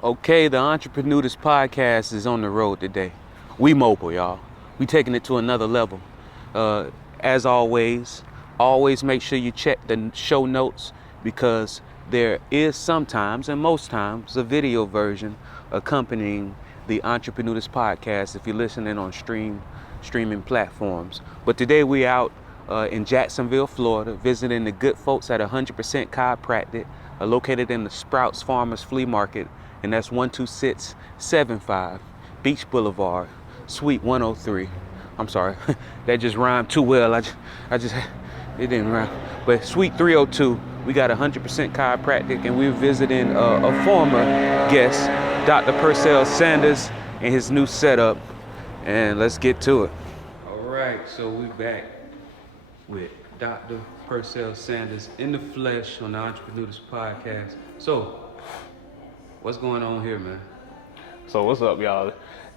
Okay, the Entreprenudist podcast is on the road today. We mobile, y'all. We taking it to another level. As always make sure you check the show notes because there is sometimes and most times a video version accompanying the Entreprenudist podcast if you're listening on streaming platforms. But today we out in Jacksonville, Florida, visiting the good folks at 100% Chiropractic, located in the Sprouts Farmers Flea Market, and that's 12675 Beach Boulevard, Suite 103. I'm sorry, that just rhymed too well. It didn't rhyme. But Suite 302, we got 100% Chiropractic, and we're visiting a former guest, Dr. Percell Sanders, and his new setup. And let's get to it. All right, so we're back with Dr. Percell Sanders in the flesh on the Entreprenudist podcast. So, what's going on here, man? So what's up, y'all?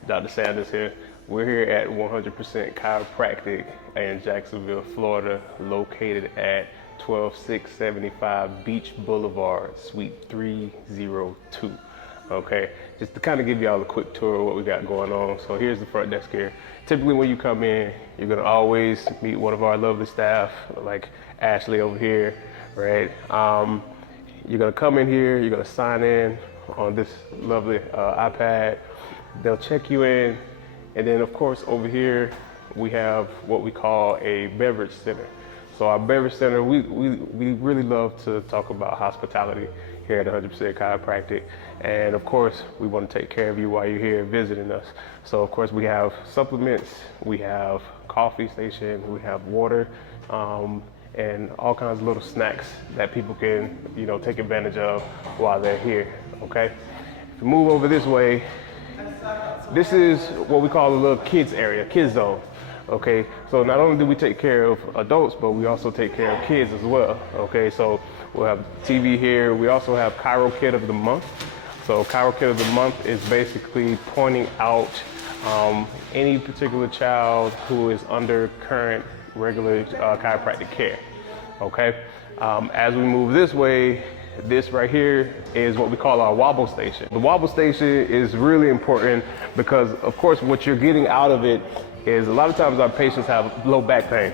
Dr. Sanders here. We're here at 100% Chiropractic in Jacksonville, Florida, located at 12675 Beach Boulevard, Suite 302. Okay, just to kind of give y'all a quick tour of what we got going on. So here's the front desk here. Typically when you come in, you're gonna always meet one of our lovely staff, like Ashley over here, right? You're gonna come in here, you're gonna sign in on this lovely iPad. They'll check you in, and then of course over here we have what we call a beverage center. So our beverage center, we really love to talk about hospitality here at 100% Chiropractic, and of course we want to take care of you while you're here visiting us. So of course we have supplements, we have coffee station, we have water, and all kinds of little snacks that people can, take advantage of while they're here, okay? If you move over this way, this is what we call a little kids area, kids zone, okay? So not only do we take care of adults, but we also take care of kids as well, okay? So we'll have TV here. We also have Chiro Kid of the Month. So Chiro Kid of the Month is basically pointing out any particular child who is under current regular chiropractic care, okay? As we move this way, this right here is what we call our wobble station. The wobble station is really important because, of course, what you're getting out of it is a lot of times our patients have low back pain.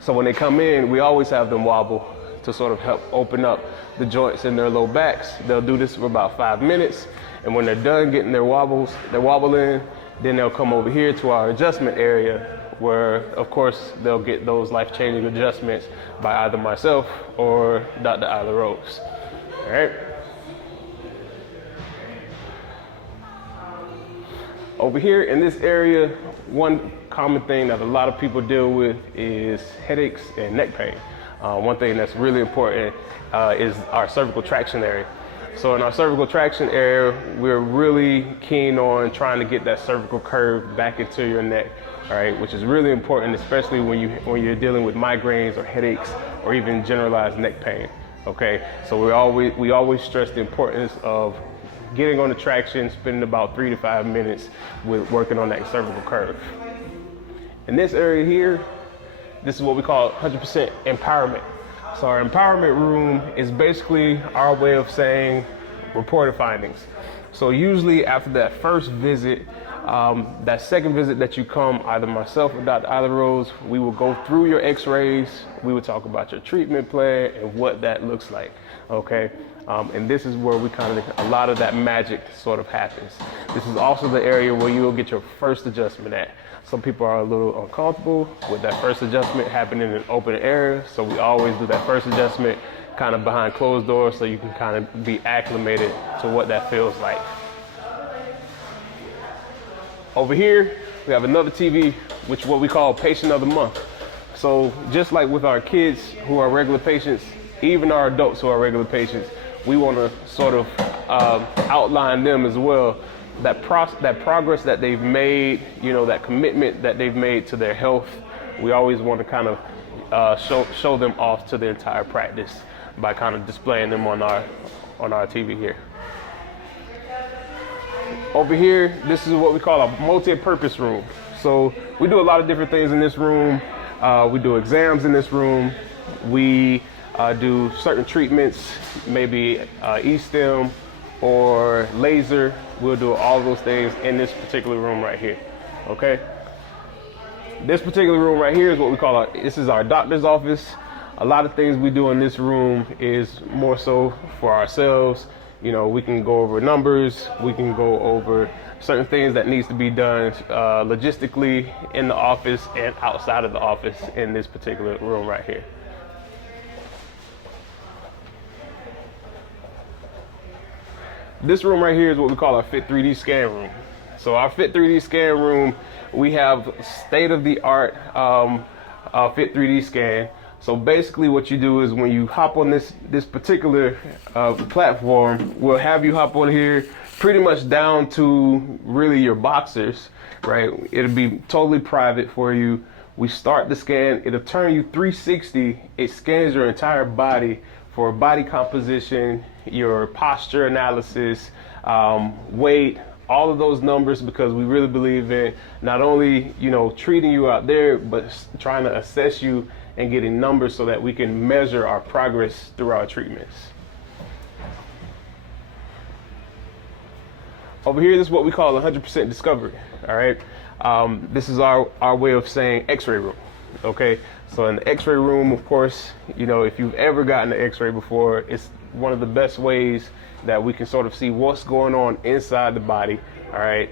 So when they come in, we always have them wobble to sort of help open up the joints in their low backs. They'll do this for about 5 minutes, and when they're done getting their wobble in, then they'll come over here to our adjustment area, where of course they'll get those life-changing adjustments by either myself or Dr. Ayla Rose. All right. Over here in this area, one common thing that a lot of people deal with is headaches and neck pain. One thing that's really important is our cervical traction area. So in our cervical traction area, we're really keen on trying to get that cervical curve back into your neck, all right, which is really important, especially when you're dealing with migraines or headaches or even generalized neck pain, okay? So we always stress the importance of getting on the traction, spending about 3 to 5 minutes with working on that cervical curve. In this area here, this is what we call 100% empowerment. So our empowerment room is basically our way of saying reported findings. So usually after that first visit, that second visit that you come, either myself or Dr. Ayla Rose, we will go through your x-rays, we will talk about your treatment plan and what that looks like, okay? And this is where a lot of that magic sort of happens. This is also the area where you will get your first adjustment at. Some people are a little uncomfortable with that first adjustment happening in an open area, so we always do that first adjustment kind of behind closed doors so you can kind of be acclimated to what that feels like. Over here, we have another TV, which is what we call Patient of the Month. So just like with our kids who are regular patients, even our adults who are regular patients, we want to sort of outline them as well. That progress that they've made, that commitment that they've made to their health, we always want to kind of show them off to the entire practice by kind of displaying them on our TV here. Over here, this is what we call a multi-purpose room. So we do a lot of different things in this room. We do exams in this room. We do certain treatments, maybe E-stem or laser. We'll do all of those things in this particular room right here, okay? This particular room right here is what we call this is our doctor's office. A lot of things we do in this room is more so for ourselves. You know, we can go over numbers, we can go over certain things that needs to be done logistically in the office and outside of the office in this particular room right here. This room right here is what we call our Fit 3D scan room. So our Fit 3D scan room, we have state-of-the-art Fit 3D scan. So basically what you do is when you hop on this particular platform, we'll have you hop on here pretty much down to really your boxers, right? It'll be totally private for you. We start the scan, it'll turn you 360. It scans your entire body for body composition, your posture analysis, weight, all of those numbers, because we really believe in not only, you know, treating you out there, but trying to assess you and getting numbers so that we can measure our progress through our treatments. Over here, this is what we call 100% discovery, all right? This is our way of saying x-ray room, okay? So in the x-ray room, of course, you know, if you've ever gotten an x-ray before, it's one of the best ways that we can sort of see what's going on inside the body, all right?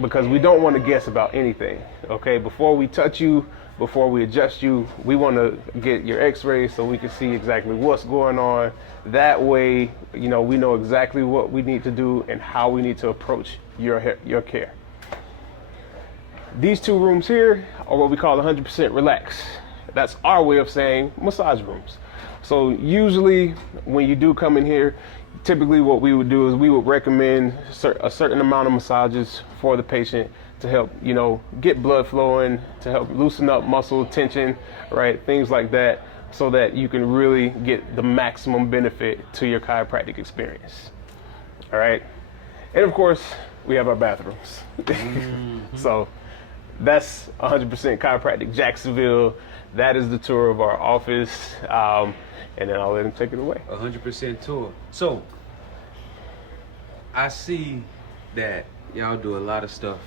Because we don't want to guess about anything, okay? Before we touch you, before we adjust you, we want to get your x-ray so we can see exactly what's going on. That way, you know, we know exactly what we need to do and how we need to approach your care. These two rooms here are what we call 100% relax. That's our way of saying massage rooms. So usually when you do come in here, typically what we would do is we would recommend a certain amount of massages for the patient to help, you know, get blood flowing, to help loosen up muscle tension, right? Things like that, so that you can really get the maximum benefit to your chiropractic experience. All right. And of course, we have our bathrooms. So that's 100% Chiropractic Jacksonville. That is the tour of our office. And then I'll let him take it away. 100% tour. So I see that y'all do a lot of stuff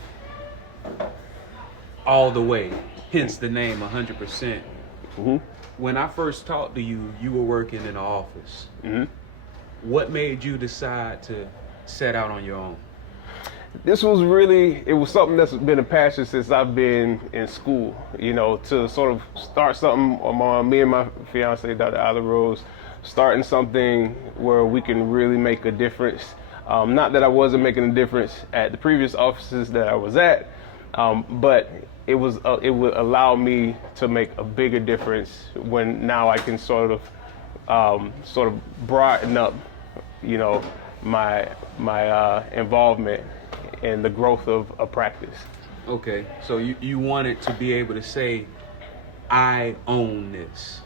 all the way, hence the name 100%. Mm-hmm. When I first talked to you, you were working in an office. Mm-hmm. What made you decide to set out on your own? This was really, it was something that's been a passion since I've been in school, you know, to sort of start something on me and my fiance, Dr. Ayla Rose, starting something where we can really make a difference. Not that I wasn't making a difference at the previous offices that I was at, but it would allow me to make a bigger difference when now I can sort of broaden up, you know, my involvement in the growth of a practice. Okay, so you wanted to be able to say, I own this.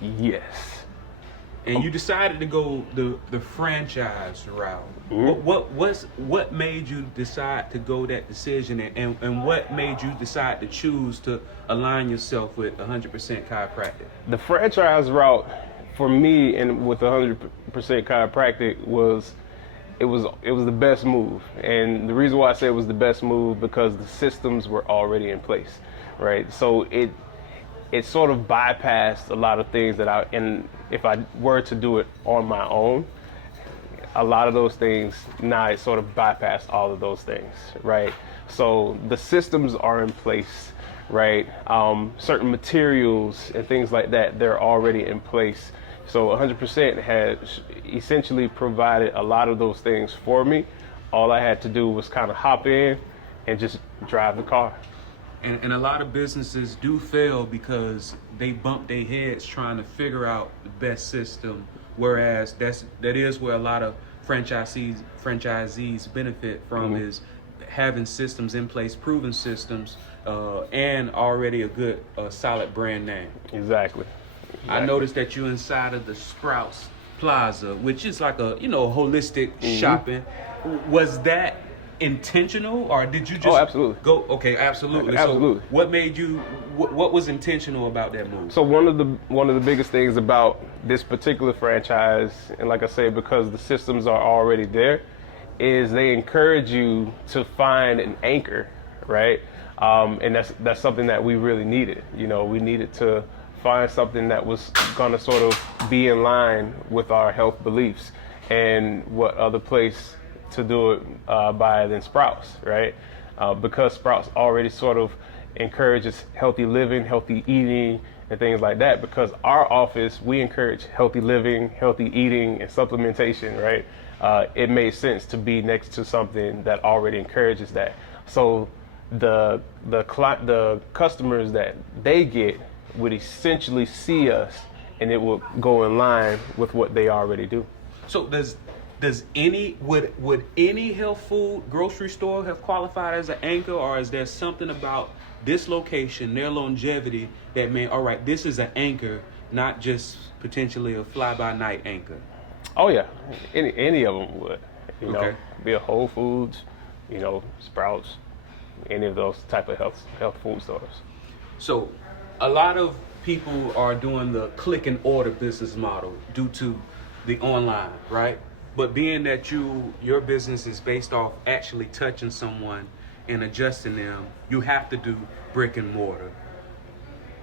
Yes. And you decided to go the franchise route. Mm-hmm. What made you decide to go that decision, and what made you decide to choose to align yourself with 100% chiropractic? The franchise route for me and with 100% chiropractic was the best move. And the reason why I say it was the best move, because the systems were already in place, right? So it sort of bypassed a lot of things and if I were to do it on my own, a lot of those things, now it sort of bypassed all of those things, right? So the systems are in place, right? Certain materials and things like that, they're already in place. So 100% has essentially provided a lot of those things for me. All I had to do was kind of hop in and just drive the car. And a lot of businesses do fail because they bump their heads trying to figure out the best system, whereas that is where a lot of franchisees benefit from, mm-hmm. is having systems in place, proven systems, and already a good solid brand name. Exactly. I noticed that you're inside of the Sprouts Plaza, which is like a, you know, holistic, mm-hmm. shopping. Was that intentional, or did you just absolutely. go? Okay, absolutely. Absolutely. So what made you? What was intentional about that move? So one of the biggest things about this particular franchise, and like I said, because the systems are already there, is they encourage you to find an anchor, right? And that's something that we really needed. You know, we needed to find something that was going to sort of be in line with our health beliefs. And what other place to do it by than Sprouts, right? Because Sprouts already sort of encourages healthy living, healthy eating, and things like that. Because our office, we encourage healthy living, healthy eating, and supplementation, right? It made sense to be next to something that already encourages that. So the customers that they get would essentially see us, and it will go in line with what they already do. So would any health food grocery store have qualified as an anchor, or is there something about this location, their longevity, that meant, all right, this is an anchor, not just potentially a fly-by-night anchor? Oh yeah, any of them would, you Okay. know, be a Whole Foods, you know, Sprouts, any of those type of health food stores. So a lot of people are doing the click and order business model due to the online, right? But being that your business is based off actually touching someone and adjusting them, you have to do brick and mortar.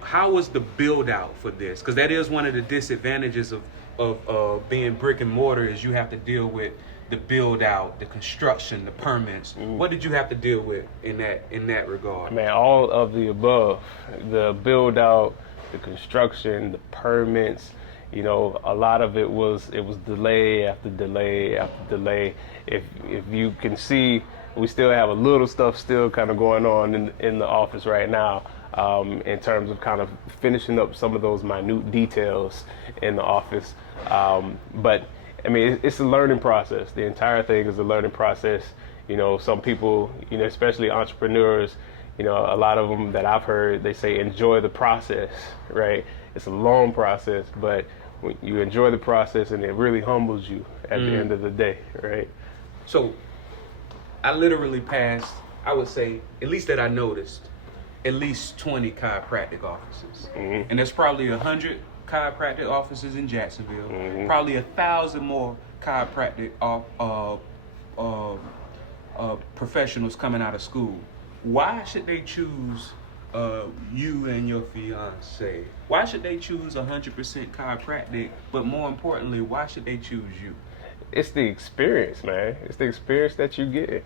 How was the build out for this? Because that is one of the disadvantages of being brick and mortar, is you have to deal with the build out, the construction, the permits. What did you have to deal with in that regard? Man, all of the above, the build out, the construction, the permits, you know, a lot of it was delay after delay after delay. If you can see, we still have a little stuff still kind of going on in the office right now, in terms of kind of finishing up some of those minute details in the office. But I mean, it's a learning process. The entire thing is a learning process. You know, some people, you know, especially entrepreneurs, you know, a lot of them that I've heard, they say enjoy the process, right? It's a long process, but when you enjoy the process, and it really humbles you at the end of the day, right? So I literally passed, I would say, at least that I noticed, at least 20 chiropractic offices. And there's probably 100 chiropractic offices in Jacksonville, probably 1,000 more chiropractic professionals coming out of school. Why should they choose you and your fiance? Why should they choose 100% chiropractic? But more importantly, why should they choose you? It's the experience, man. It's the experience that you get.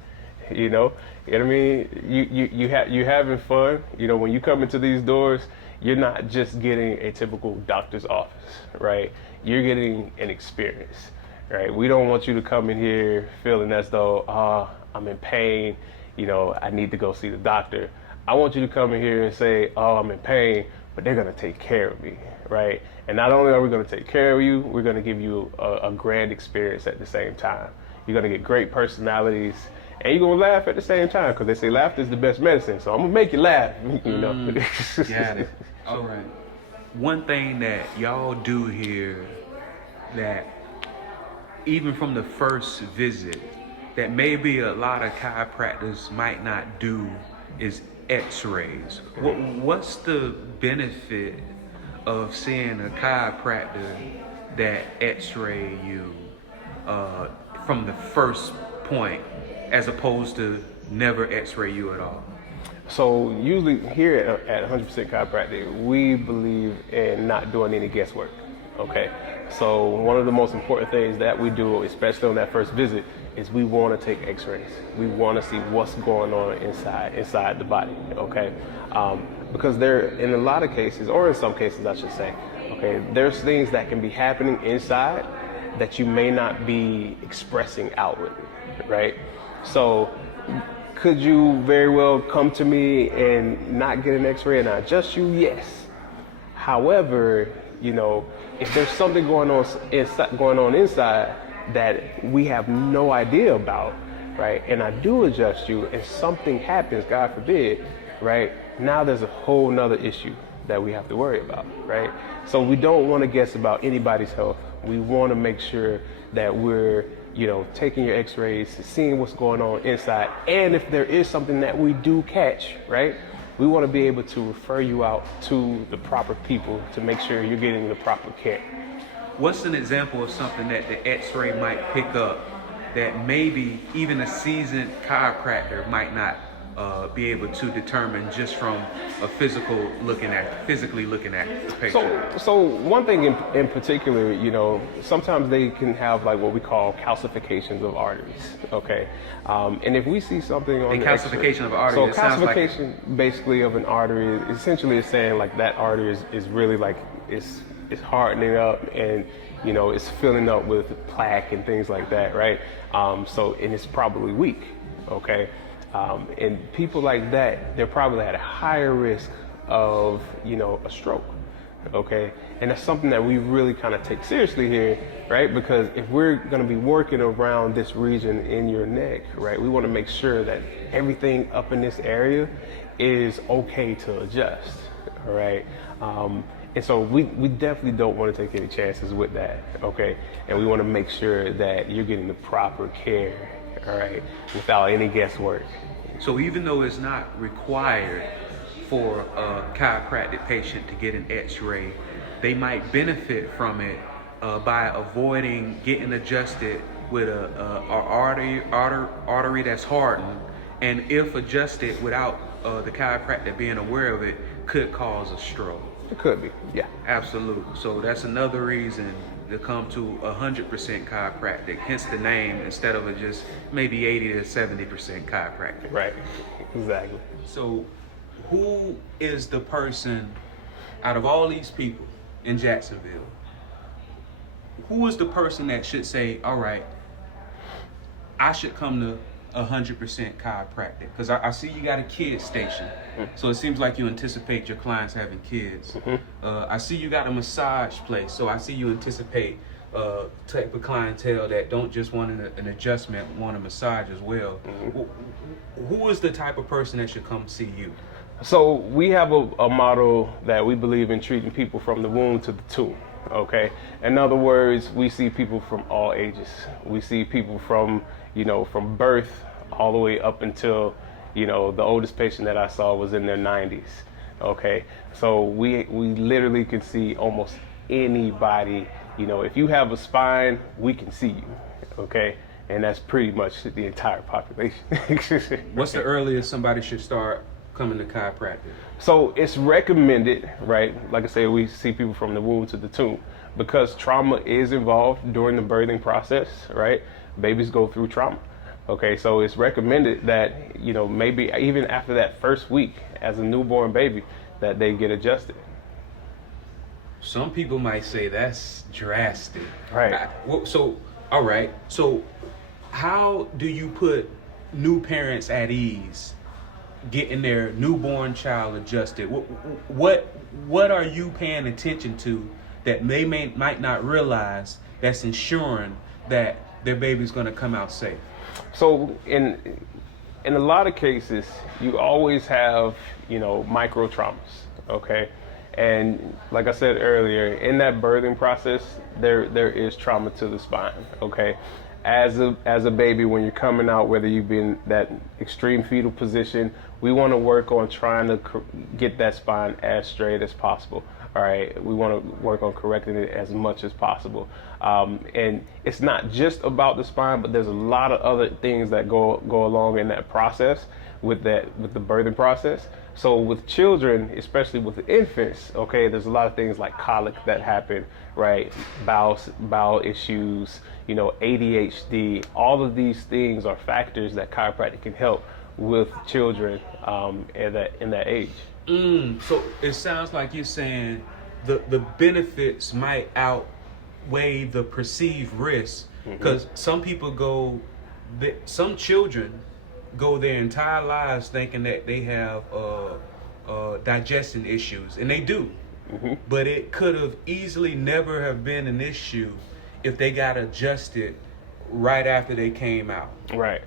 You know what I mean? You having fun. You know, when you come into these doors, you're not just getting a typical doctor's office, right? You're getting an experience, right? We don't want you to come in here feeling as though, I'm in pain, you know, I need to go see the doctor. I want you to come in here and say, oh, I'm in pain, but they're gonna take care of me, right? And not only are we gonna take care of you, we're gonna give you a grand experience at the same time. You're gonna get great personalities, and you're gonna laugh at the same time, because they say laughter is the best medicine. So I'm gonna make you laugh, you know. Got it. All right. One thing that y'all do here that even from the first visit that maybe a lot of chiropractors might not do is x-rays. What's the benefit of seeing a chiropractor that x-ray you from the first point, as opposed to never x-ray you at all? So usually here at 100% Chiropractic, we believe in not doing any guesswork, okay? So one of the most important things that we do, especially on that first visit, is we want to take x-rays. We want to see what's going on inside the body, okay? Because there, in a lot of cases, or in some cases I should say, okay, there's things that can be happening inside that you may not be expressing outwardly, right? So could you very well come to me and not get an x-ray and I adjust you? Yes. However, you know, if there's something going on inside that we have no idea about, right, and I do adjust you and something happens, God forbid, right, now there's a whole nother issue that we have to worry about, right? So we don't want to guess about anybody's health. We want to make sure that we're taking your x-rays, seeing what's going on inside. And if there is something that we do catch, right, we want to be able to refer you out to the proper people to make sure you're getting the proper care. What's an example of something that the x-ray might pick up that maybe even a seasoned chiropractor might not be able to determine just from a physically looking at the patient? So one thing in particular, sometimes they can have like what we call calcifications of arteries. Okay, and if we see something on the calcification of arteries, so calcification basically of an artery essentially is saying like that artery is really like it's hardening up and it's filling up with plaque and things like that, right? And it's probably weak. Okay. And people like that, they're probably at a higher risk of, a stroke, okay? And that's something that we really kind of take seriously here, right? Because if we're going to be working around this region in your neck, right, we want to make sure that everything up in this area is okay to adjust, all right? And so we definitely don't want to take any chances with that, okay? And we want to make sure that you're getting the proper care, all right, without any guesswork. So even though it's not required for a chiropractic patient to get an x-ray, they might benefit from it by avoiding getting adjusted with a artery that's hardened, and if adjusted without the chiropractor being aware of it, could cause a stroke. It could be, yeah. Absolutely. So that's another reason to come to 100% chiropractic, hence the name, instead of just maybe 80 to 70% chiropractic. Right, exactly. So who is the person out of all these people in Jacksonville, who is the person that should say, all right, I should come to 100% chiropractic? Because I see you got a kids station, so it seems like you anticipate your clients having kids. I see you got a massage place, so I see you anticipate type of clientele that don't just want an adjustment, want a massage as well. Who is the type of person that should come see you? So we have a model that we believe in treating people from the womb to the tomb. Okay, in other words, we see people from all ages. We see people from from birth all the way up until, the oldest patient that I saw was in their 90s. Okay, so we literally can see almost anybody. If you have a spine, we can see you. Okay, and that's pretty much the entire population. What's the earliest somebody should start coming to chiropractic? So it's recommended, right? Like I said, we see people from the womb to the tomb because trauma is involved during the birthing process, right? Babies go through trauma. Okay, so it's recommended that, maybe even after that first week as a newborn baby, that they get adjusted. Some people might say that's drastic. Right. All right. So how do you put new parents at ease getting their newborn child adjusted? What are you paying attention to that they might not realize that's ensuring that their baby's going to come out safe? So in a lot of cases, you always have, micro traumas, okay? And like I said earlier, in that birthing process, there is trauma to the spine, okay? As a baby, when you're coming out, whether you've been that extreme fetal position, we want to work on trying to get that spine as straight as possible. All right, we want to work on correcting it as much as possible. And it's not just about the spine, but there's a lot of other things that go along in that process with the birthing process. So with children, especially with infants, okay, there's a lot of things like colic that happen, right? Bowel issues, ADHD. All of these things are factors that chiropractic can help with children in that age. So it sounds like you're saying the benefits might outweigh the perceived risks, because some children go their entire lives thinking that they have digestion issues, and they do. But it could have easily never have been an issue if they got adjusted right after they came out. Right.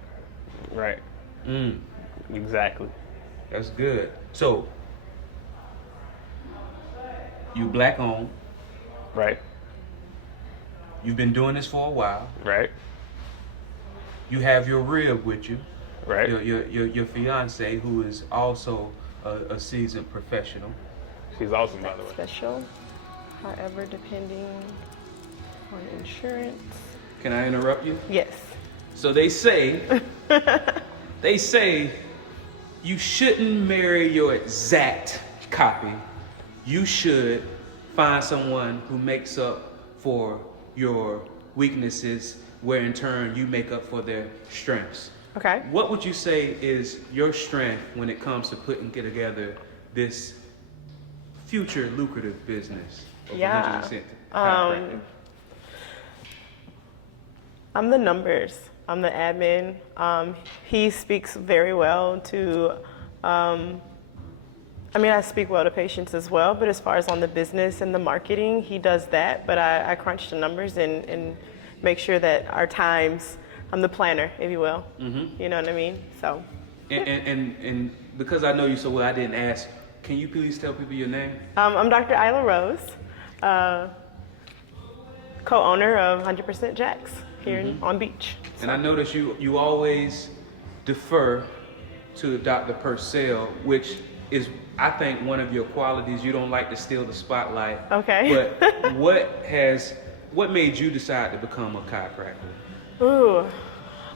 Exactly. That's good. So you black owned. Right. You've been doing this for a while. Right. You have your rib with you, Right. your fiance, who is also a seasoned professional. She's awesome, by the way. Special, however, depending on insurance. Can I interrupt you? Yes. So they say, you shouldn't marry your exact copy. You should find someone who makes up for your weaknesses, where in turn you make up for their strengths. Okay. What would you say is your strength when it comes to putting together this future lucrative business of Yeah. 100% chiropractic? I'm the numbers. I'm the admin. He speaks very well to, I speak well to patients as well, but as far as on the business and the marketing, he does that. But I crunch the numbers and make sure that our times, I'm the planner, if you will. Mm-hmm. You know what I mean? So. And because I know you so well, I didn't ask. Can you please tell people your name? I'm Dr. Ayla Rose, co-owner of 100% Jacks here on Beach. And I notice you always defer to Dr. Percell, which is, I think, one of your qualities. You don't like to steal the spotlight. Okay. But what made you decide to become a chiropractor? Ooh,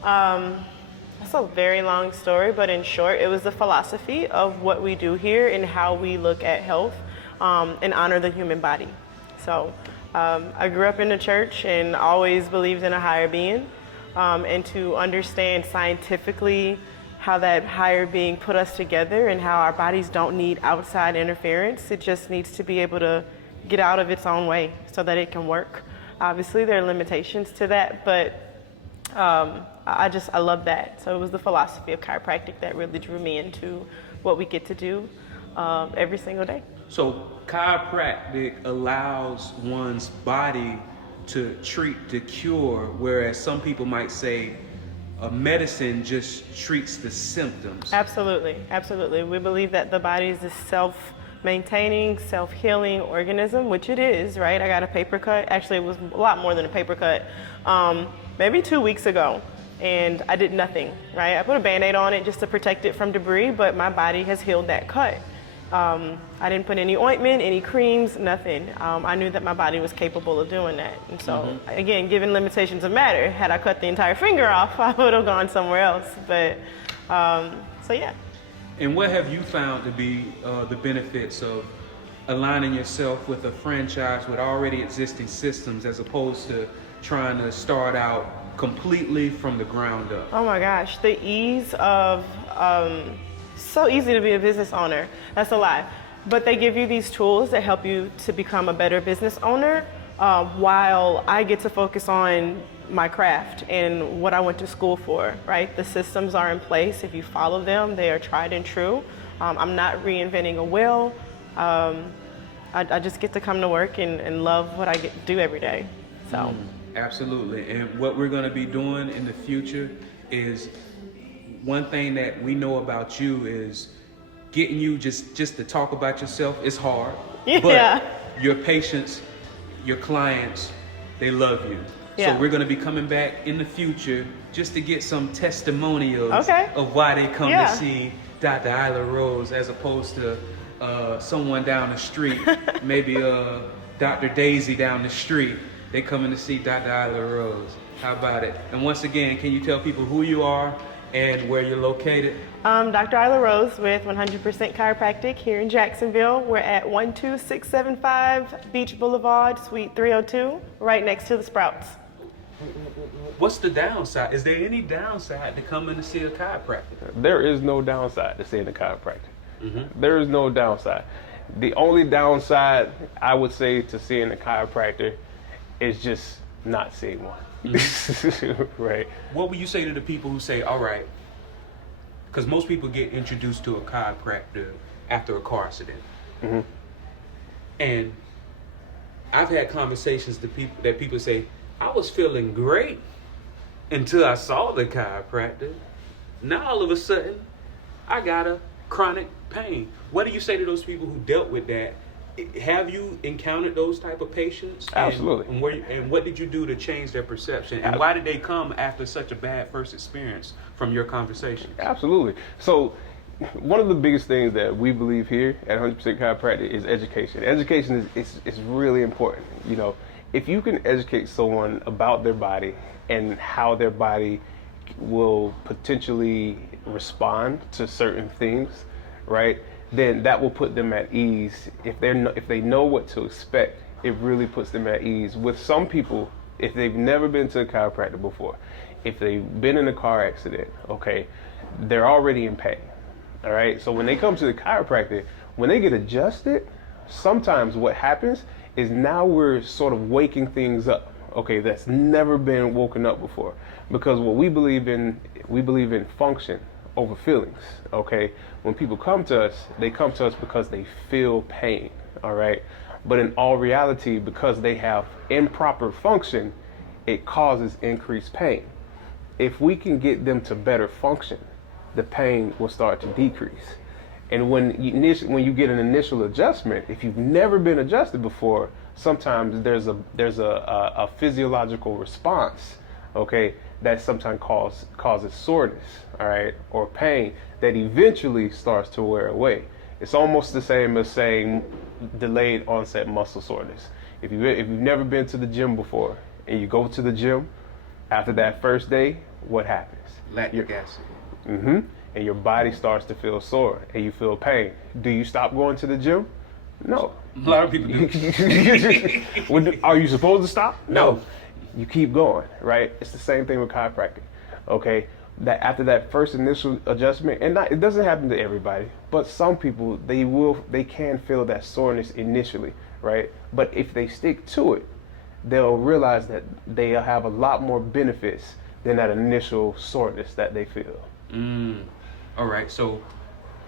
that's a very long story, but in short, it was the philosophy of what we do here and how we look at health and honor the human body. So I grew up in the church and always believed in a higher being, and to understand scientifically how that higher being put us together and how our bodies don't need outside interference. It just needs to be able to get out of its own way so that it can work. Obviously, there are limitations to that, but I love that. So it was the philosophy of chiropractic that really drew me into what we get to do every single day. So chiropractic allows one's body to treat to cure, whereas some people might say medicine just treats the symptoms. Absolutely, absolutely. We believe that the body is a self-maintaining, self-healing organism, which it is, right? I got a paper cut. Actually, it was a lot more than a paper cut. Maybe 2 weeks ago, and I did nothing, right? I put a Band-Aid on it just to protect it from debris, but my body has healed that cut. I didn't put any ointment, any creams, nothing. I knew that my body was capable of doing that. And so, again, given limitations of matter, had I cut the entire finger off, I would have gone somewhere else. But, so yeah. And what have you found to be the benefits of aligning yourself with a franchise with already existing systems as opposed to trying to start out completely from the ground up? Oh my gosh, the ease of, so easy to be a business owner. That's a lie. But they give you these tools that help you to become a better business owner, while I get to focus on my craft and what I went to school for, right? The systems are in place. If you follow them, they are tried and true. I'm not reinventing a wheel. I just get to come to work and love what I get to do every day. So. Absolutely. And what we're going to be doing in the future is, one thing that we know about you is getting you just to talk about yourself is hard. Yeah. But your patients, your clients, they love you. Yeah. So we're going to be coming back in the future just to get some testimonials of why they come to see Dr. Ayla Rose, as opposed to someone down the street, maybe Dr. Daisy down the street. They coming to see Dr. Ayla Rose. How about it? And once again, can you tell people who you are and where you're located? Dr. Ayla Rose with 100% Chiropractic here in Jacksonville. We're at 12675 Beach Boulevard, Suite 302, right next to the Sprouts. What's the downside? Is there any downside to coming to see a chiropractor? There is no downside to seeing a chiropractor. There is no downside. The only downside I would say to seeing a chiropractor is just not seeing one. Right. What would you say to the people who say, all right, because most people get introduced to a chiropractor after a car accident. And I've had conversations that people say, I was feeling great until I saw the chiropractor. Now all of a sudden, I got a chronic pain. What do you say to those people who dealt with that have you encountered those type of patients? Absolutely. And what did you do to change their perception? And why did they come after such a bad first experience from your conversation? Absolutely. So one of the biggest things that we believe here at 100% Chiropractic is education. Education is really important. You know, if you can educate someone about their body and how their body will potentially respond to certain things, right, then that will put them at ease. If they know what to expect, it really puts them at ease. With some people, if they've never been to a chiropractor before, if they've been in a car accident, okay, they're already in pain. All right, so when they come to the chiropractor, when they get adjusted, sometimes what happens is now we're sort of waking things up, okay, that's never been woken up before. Because what we believe in function over feelings, okay? When people come to us, they come to us because they feel pain, all right? But in all reality, because they have improper function, it causes increased pain. If we can get them to better function, the pain will start to decrease. And when you get an initial adjustment, if you've never been adjusted before, sometimes there's a physiological response, okay, that sometimes causes soreness, all right, or pain that eventually starts to wear away. It's almost the same as saying delayed onset muscle soreness. If you've never been to the gym before and you go to the gym, after that first day, what happens? Lactic acid. And your body starts to feel sore and you feel pain. Do you stop going to the gym? No. A lot of people do. Are you supposed to stop? No. You keep going, right? It's the same thing with chiropractic, okay? That after that first initial adjustment, and it doesn't happen to everybody, but some people, they can feel that soreness initially, right? But if they stick to it, they'll realize that they'll have a lot more benefits than that initial soreness that they feel. All right, so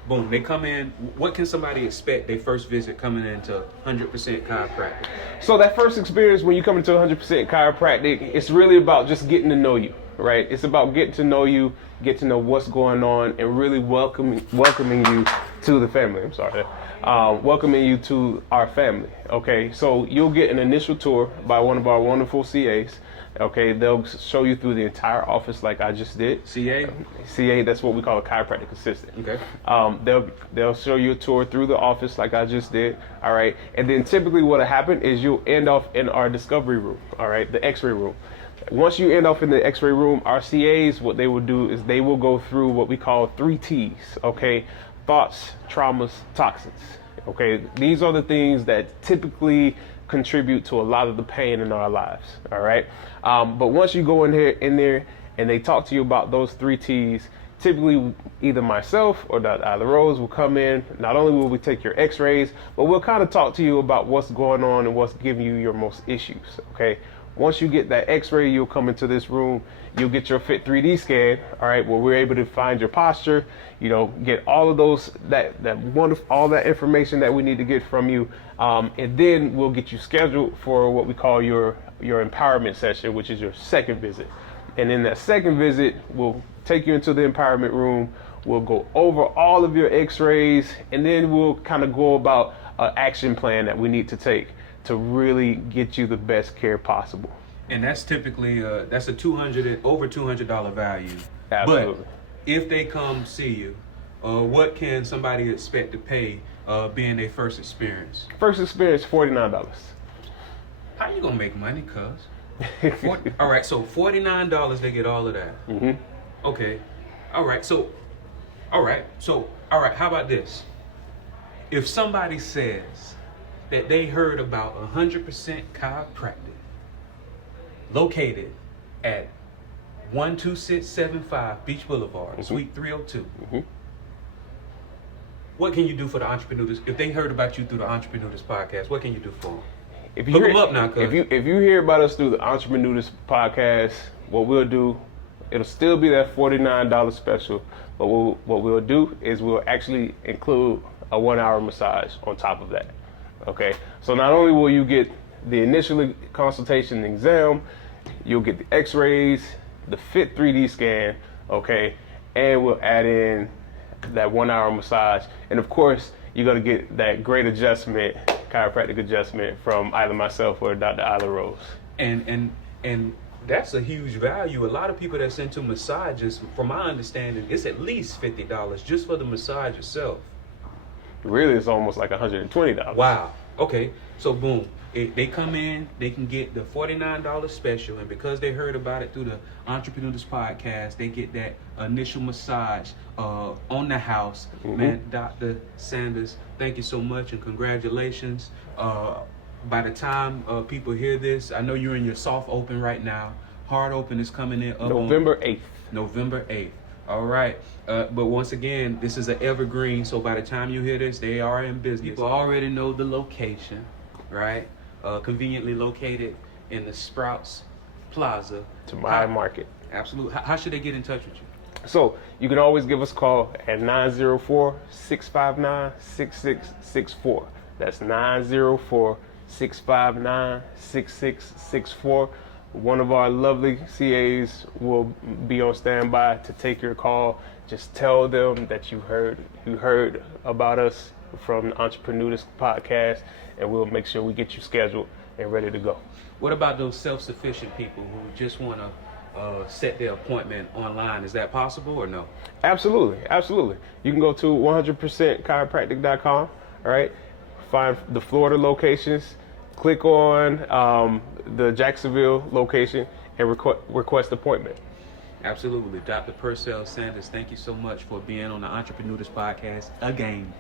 boom, they come in. What can somebody expect their first visit coming into 100% chiropractic? So that first experience when you come into 100% chiropractic, it's really about just getting to know you, right? It's about getting to know you, get to know what's going on, and really welcoming you to the family. I'm sorry. Welcoming you to our family, okay? So you'll get an initial tour by one of our wonderful CAs. Okay, they'll show you through the entire office like I just did. CA, that's what we call a chiropractic assistant. Okay. They'll show you a tour through the office like I just did. All right, and then typically what'll happen is you'll end off in our discovery room. All right, the X-ray room. Once you end off in the X-ray room, our CAs, what they will do is they will go through what we call 3 T's. Okay, thoughts, traumas, toxins. Okay, these are the things that typically contribute to a lot of the pain in our lives. All right, but once you go in there and they talk to you about those 3 T's, typically either myself or Dr. Ayla Rose will come in. Not only will we take your x-rays, but we'll kind of talk to you about what's going on and what's giving you your most issues. Okay, once you get that x-ray, you'll come into this room, you'll get your Fit 3D scan, all right, where we're able to find your posture, you know, get all of those, that wonderful, all that information that we need to get from you, and then we'll get you scheduled for what we call your empowerment session, which is your second visit. And in that second visit, we'll take you into the empowerment room, we'll go over all of your x-rays, and then we'll kind of go about an action plan that we need to take to really get you the best care possible. And that's typically that's a over $200 value. Absolutely. But if they come see you, what can somebody expect to pay being their first experience? First experience, $49. How you gonna make money, cuz? All right, so $49 they get all of that. Mm-hmm. Okay. All right. How about this? If somebody says that they heard about 100% chiropractic located at 12675 Beach Boulevard, Suite 302. Mm-hmm. What can you do for the entrepreneurs? If they heard about you through the Entreprenudist podcast, what can you do for them? If you Hook hear, them up now, cuz. if you hear about us through the Entreprenudist podcast, what we'll do, it'll still be that $49 special, but what we'll do is we'll actually include a 1-hour massage on top of that. Okay, so not only will you get the initial consultation and exam, you'll get the x-rays, the Fit 3D scan, okay, and we'll add in that 1-hour massage. And of course, you're gonna get that great adjustment chiropractic adjustment from either myself or Dr. Ayla Rose. And that's a huge value. A lot of people that's into massages, from my understanding, it's at least $50 just for the massage itself. Really, it's almost like $120. Wow. Okay. So boom, they come in, they can get the $49 special, and because they heard about it through the Entreprenudist podcast, they get that initial massage on the house. Man, Dr. Sanders, thank you so much and congratulations. By the time people hear this, I know you're in your soft open right now. Hard open is coming in up November 8th. November 8th. All right. But once again, this is an evergreen, so by the time you hear this, they are in business. People already know the location, right? Conveniently located in the Sprouts Plaza. To my market. Absolutely. How should they get in touch with you? So you can always give us a call at 904-659-6664. That's 904-659-6664. One of our lovely CAs will be on standby to take your call. Just tell them that you heard about us from the Entreprenudist podcast, and we'll make sure we get you scheduled and ready to go. What about those self-sufficient people who just want to set their appointment online? Is that possible or no? Absolutely. You can go to 100%chiropractic.com, all right? Find the Florida locations, click on the Jacksonville location, and request appointment. Absolutely. Dr. Percell Sanders, thank you so much for being on the Entreprenudist podcast again.